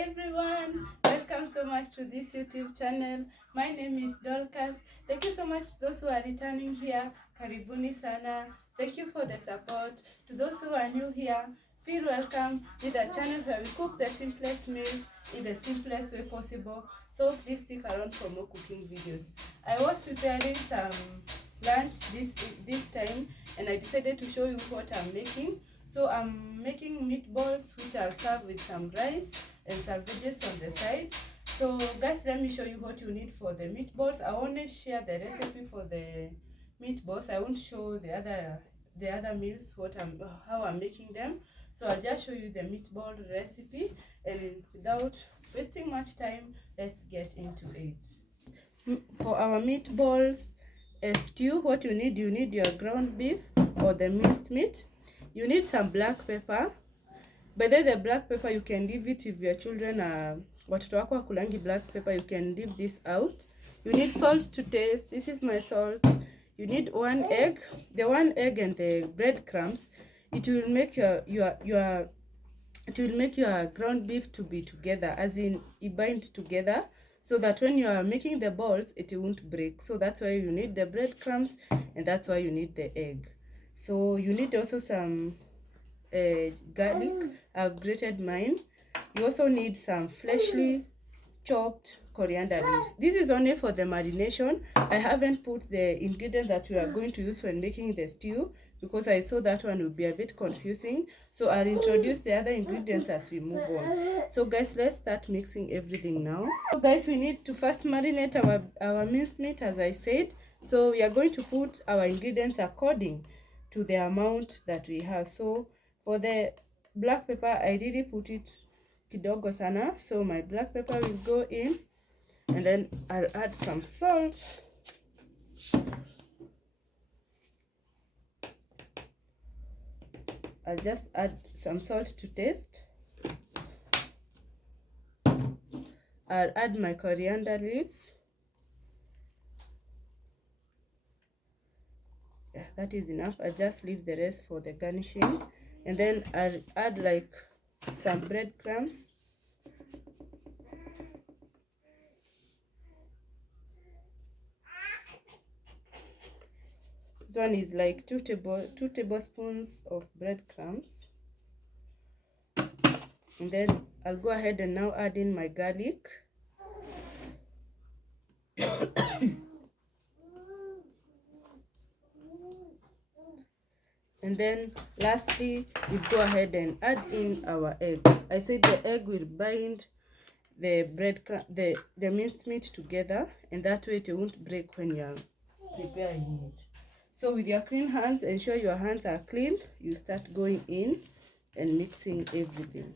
everyone, welcome so much to this YouTube channel. My name is Dorcas. Thank you so much to those who are returning here. Karibuni sana. Thank you for the support. To those who are new here, feel welcome to the channel where we cook the simplest meals in the simplest way possible. So please stick around for more cooking videos. I was preparing some lunch this time and I decided to show you what I'm making. So I'm making meatballs, which I'll serve with some rice and some veggies on the side. So guys, let me show you what you need for the meatballs. I want to share the recipe for the meatballs. I won't show the other meals how I'm making them. So I'll just show you the meatball recipe, and without wasting much time, let's get into it. For our meatballs stew, what you need your ground beef or the minced meat. You need some black pepper. By the black pepper, you can leave it if your children are watoto wako hakulangi black pepper, you can leave this out. You need salt to taste. This is my salt. You need one egg. The one egg and the breadcrumbs, it will make your ground beef to be together, as in it bind together, so that when you are making the balls, it won't break. So that's why you need the breadcrumbs, and that's why you need the egg. So you need also some garlic. I've grated mine. You also need some freshly chopped coriander leaves. This is only for the marination. I haven't put the ingredients that we are going to use when making the stew, because I saw that one would be a bit confusing. So I'll introduce the other ingredients as we move on. So guys, let's start mixing everything now. So guys, we need to first marinate our minced meat, as I said. So we are going to put our ingredients according to the amount that we have. So for the black pepper, I really put it kidogo sana. So my black pepper will go in, and then I'll add some salt. I'll just add some salt to taste. I'll add my coriander leaves. Yeah, that is enough. I'll just leave the rest for the garnishing. And then I'll add like some breadcrumbs. This one is like 2 tablespoons of breadcrumbs. And then I'll go ahead and now add in my garlic. And then lastly, we go ahead and add in our egg. I said the egg will bind the minced meat together, and that way it won't break when you're preparing it. So with your clean hands, ensure your hands are clean. You start going in and mixing everything.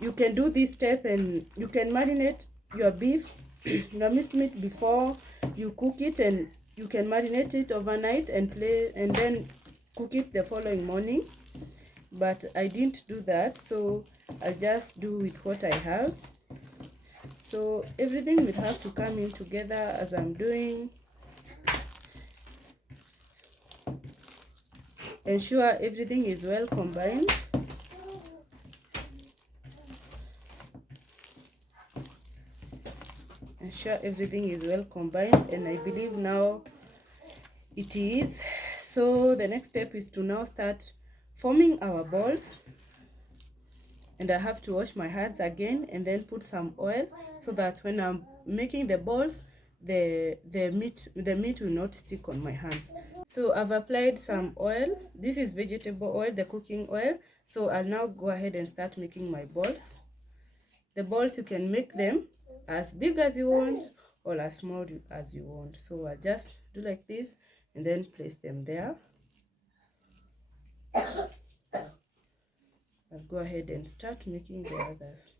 You can do this step, and you can marinate your beef, your minced meat, before you cook it, and you can marinate it overnight and then cook it the following morning. But I didn't do that, so I'll just do with what I have. So everything will have to come in together as I'm doing. Ensure everything is well combined. Ensure everything is well combined, and I believe now it is. So the next step is to now start forming our balls, and I have to wash my hands again and then put some oil, so that when I'm making the balls, the meat will not stick on my hands. So I've applied some oil. This is vegetable oil, the cooking oil. So I'll now go ahead and start making my balls. The balls, you can make them as big as you want or as small as you want. So I just do like this and then place them there. I'll go ahead and start making the others.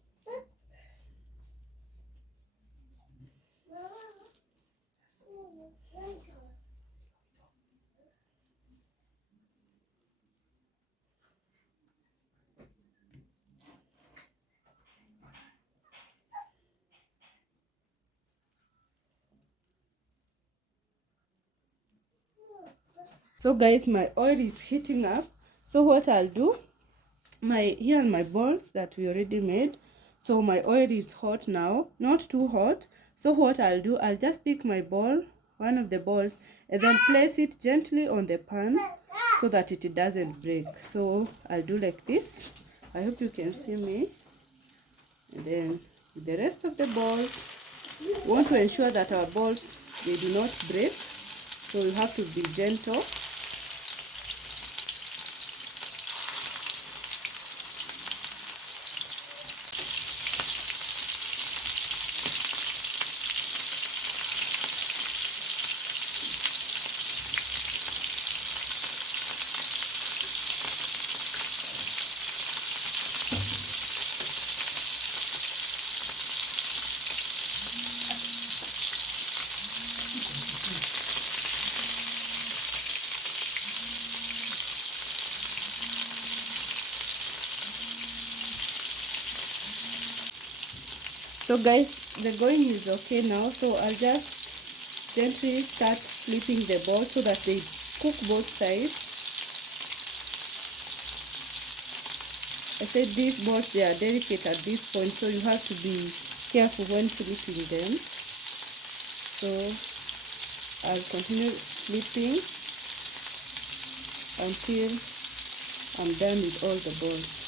So guys, my oil is heating up. So what I'll do, here are my balls that we already made. So my oil is hot now, not too hot. So what I'll do, I'll just pick my ball, one of the balls, and then place it gently on the pan so that it doesn't break. So I'll do like this. I hope you can see me. And then with the rest of the balls, we want to ensure that our balls, they do not break. So you have to be gentle. So guys, the going is okay now. So I'll just gently start flipping the ball so that they cook both sides. I said these balls, they are delicate at this point, so you have to be careful when flipping them. So I'll continue flipping until I'm done with all the balls.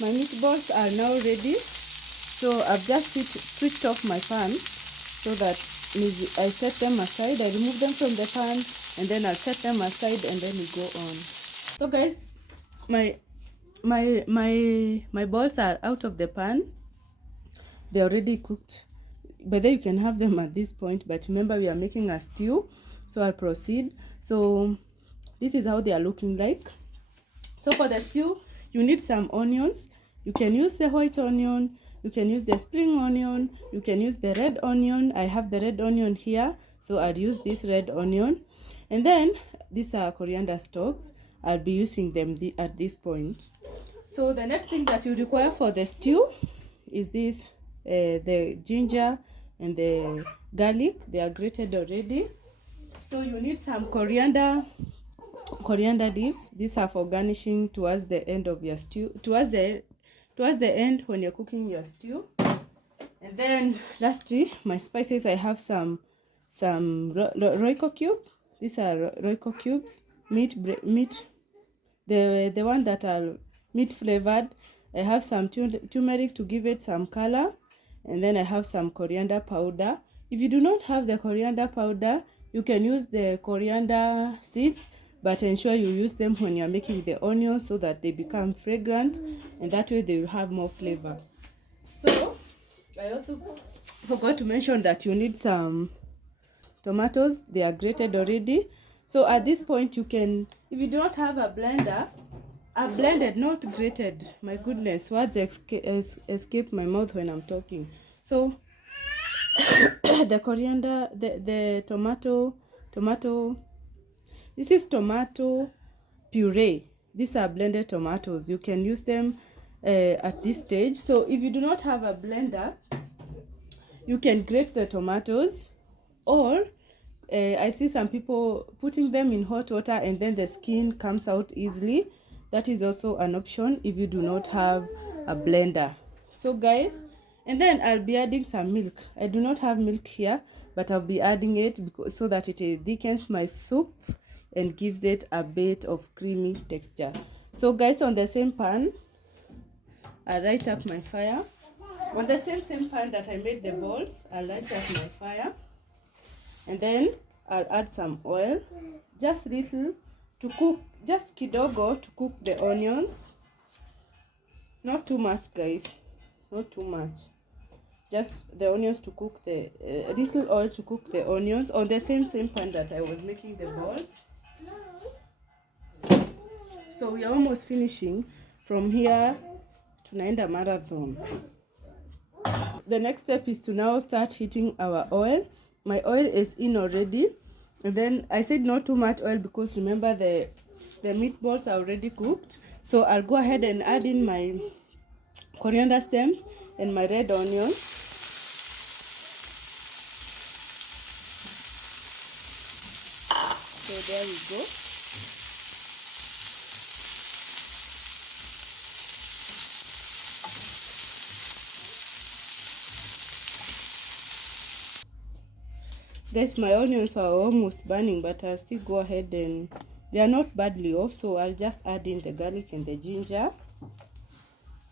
My meatballs are now ready. So I've just switched off my pan so that I set them aside. I remove them from the pan and then I'll set them aside and then we go on. So guys, my balls are out of the pan. They're already cooked. But then you can have them at this point, but remember we are making a stew. So I'll proceed. So this is how they are looking like. So for the stew, you need some onions. You can use the white onion, you can use the spring onion, you can use the red onion. I have the red onion here, so I'll use this red onion. And then these are coriander stalks. I'll be using them at this point. So the next thing that you require for the stew is this, the ginger and the garlic. They are grated already. So you need some coriander leaves. These are for garnishing towards the end of your stew, towards the end when you're cooking your stew. And then lastly, my spices, I have some Royco cubes. These are Royco cubes, meat, the one that are meat flavored. I have some turmeric to give it some color, and then I have some coriander powder. If you do not have the coriander powder, you can use the coriander seeds, but ensure you use them when you're making the onions so that they become fragrant, and that way they will have more flavor. So I also forgot to mention that you need some tomatoes. They are grated already. So at this point you can, if you do not have a blender, blended, not grated. My goodness, words escape my mouth when I'm talking. So the coriander, the tomato, this is tomato puree. These are blended tomatoes. You can use them at this stage. So if you do not have a blender, you can grate the tomatoes, or I see some people putting them in hot water and then the skin comes out easily. That is also an option if you do not have a blender. So guys, and then I'll be adding some milk. I do not have milk here, but I'll be adding it so that it thickens my soup and gives it a bit of creamy texture. So guys, on the same pan, I'll light up my fire. On the same pan that I made the balls, I'll light up my fire. And then I'll add some oil, just little, to cook, just kidogo to cook the onions. Not too much, guys, not too much. Just the onions to cook, the little oil to cook the onions on the same pan that I was making the balls. So we are almost finishing. From here tunaenda marathon. The next step is to now start heating our oil. My oil is in already. And then I said not too much oil because remember the meatballs are already cooked. So I'll go ahead and add in my coriander stems and my red onion. So there we go. Guys, my onions are almost burning, but I'll still go ahead and they are not badly off, so I'll just add in the garlic and the ginger.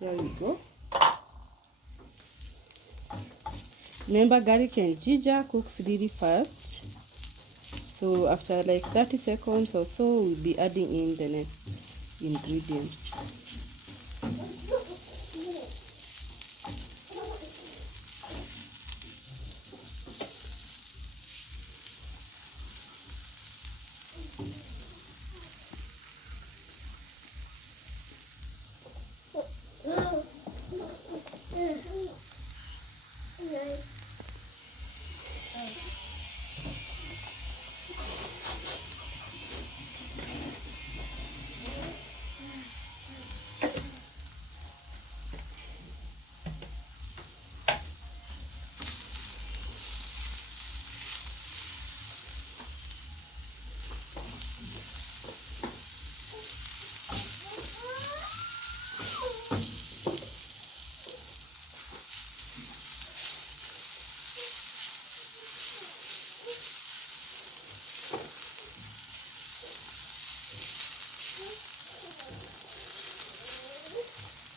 There we go. Remember, garlic and ginger cooks really fast. So after like 30 seconds or so, we'll be adding in the next ingredients.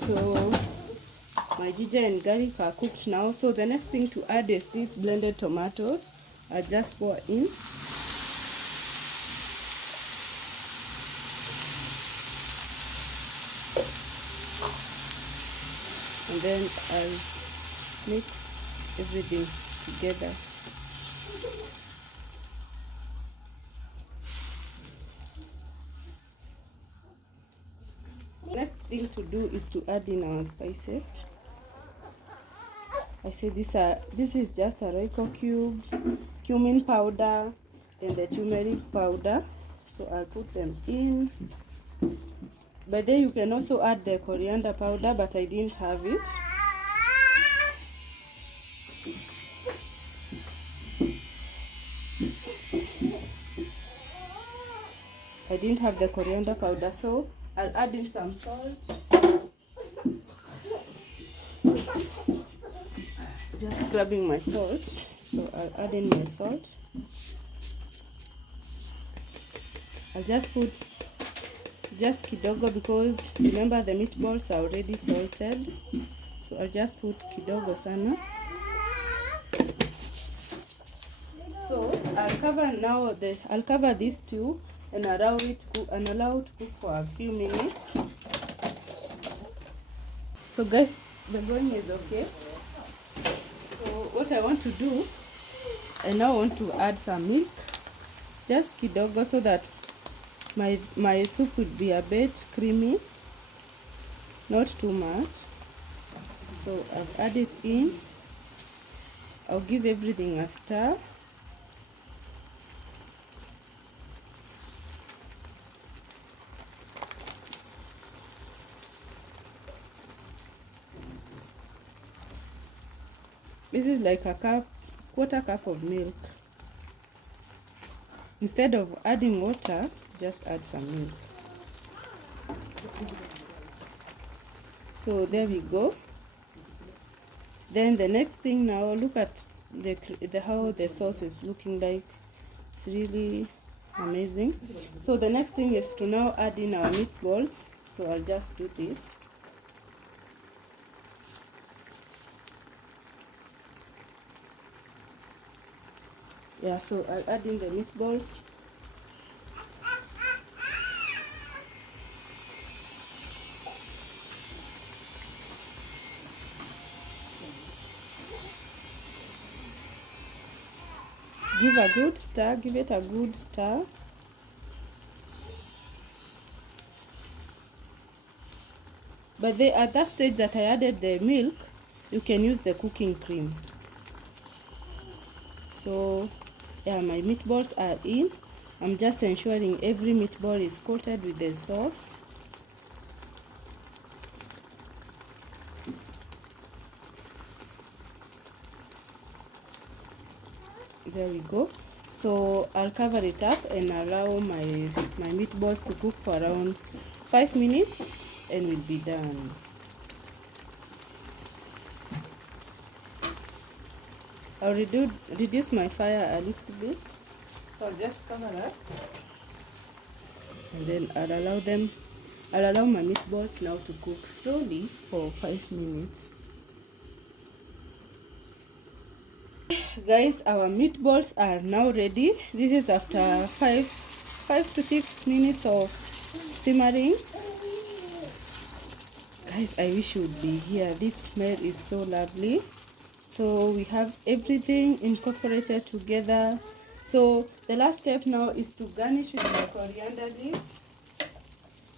So my ginger and garlic are cooked now. So the next thing to add is these blended tomatoes. I just pour in. And then I'll mix everything together. Next thing to do is to add in our spices. I say this is just a Royco cube, cumin powder, and the turmeric powder. So I'll put them in. By then you can also add the coriander powder, but I didn't have it. I didn't have the coriander powder, so I'll add in some salt. Just grabbing my salt, so I'll add in my salt. I'll just put just kidogo because remember the meatballs are already salted. So I'll just put kidogo sana. So I'll cover these two and allow it to cook for a few minutes. So guys, the going is okay. So what I want to do, I now want to add some milk, just kidogo, so that my soup would be a bit creamy, not too much. So I've added in. I'll give everything a stir. This is like a quarter cup of milk. Instead of adding water, just add some milk. So there we go. Then the next thing now, look at how the sauce is looking like. It's really amazing. So the next thing is to now add in our meatballs. So I'll just do this. Yeah, so I'll add in the meatballs. Give it a good stir. But at that stage that I added the milk, you can use the cooking cream. So yeah, my meatballs are in. I'm just ensuring every meatball is coated with the sauce. There we go. So I'll cover it up and allow my meatballs to cook for around 5 minutes and we'll be done. I'll reduce my fire a little bit. So I'll just cover up. And then I'll allow my meatballs now to cook slowly for 5 minutes. Guys, our meatballs are now ready. This is after 5 to 6 minutes of simmering. Guys, I wish you would be here. This smell is so lovely. So we have everything incorporated together. So the last step now is to garnish with my coriander leaves.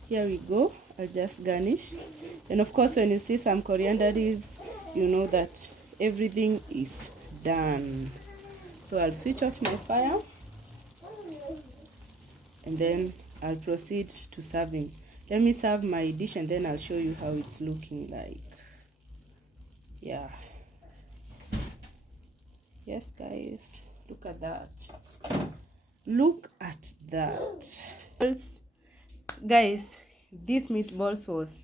Here we go. I'll just garnish. And of course, when you see some coriander leaves, you know that everything is done. So I'll switch off my fire and then I'll proceed to serving. Let me serve my dish and then I'll show you how it's looking like. Yeah. Yes, guys, look at that. Look at that. Guys, this meatballs was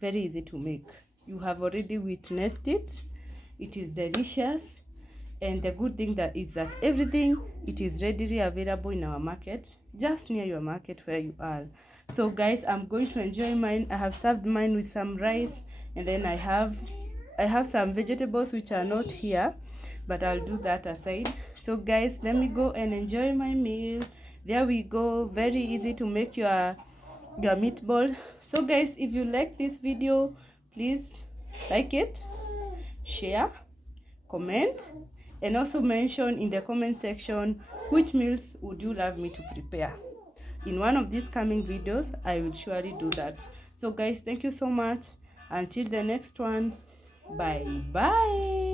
very easy to make. You have already witnessed it. It is delicious. And the good thing that is that everything, it is readily available in our market, just near your market where you are. So guys, I'm going to enjoy mine. I have served mine with some rice, and then I have some vegetables which are not here, but I'll do that aside. So guys, let me go and enjoy my meal. There we go. Very easy to make your meatball. So guys, if you like this video, please like it, share, comment, and also mention in the comment section which meals would you love me to prepare. In one of these coming videos, I will surely do that. So guys, thank you so much. Until the next one, bye bye.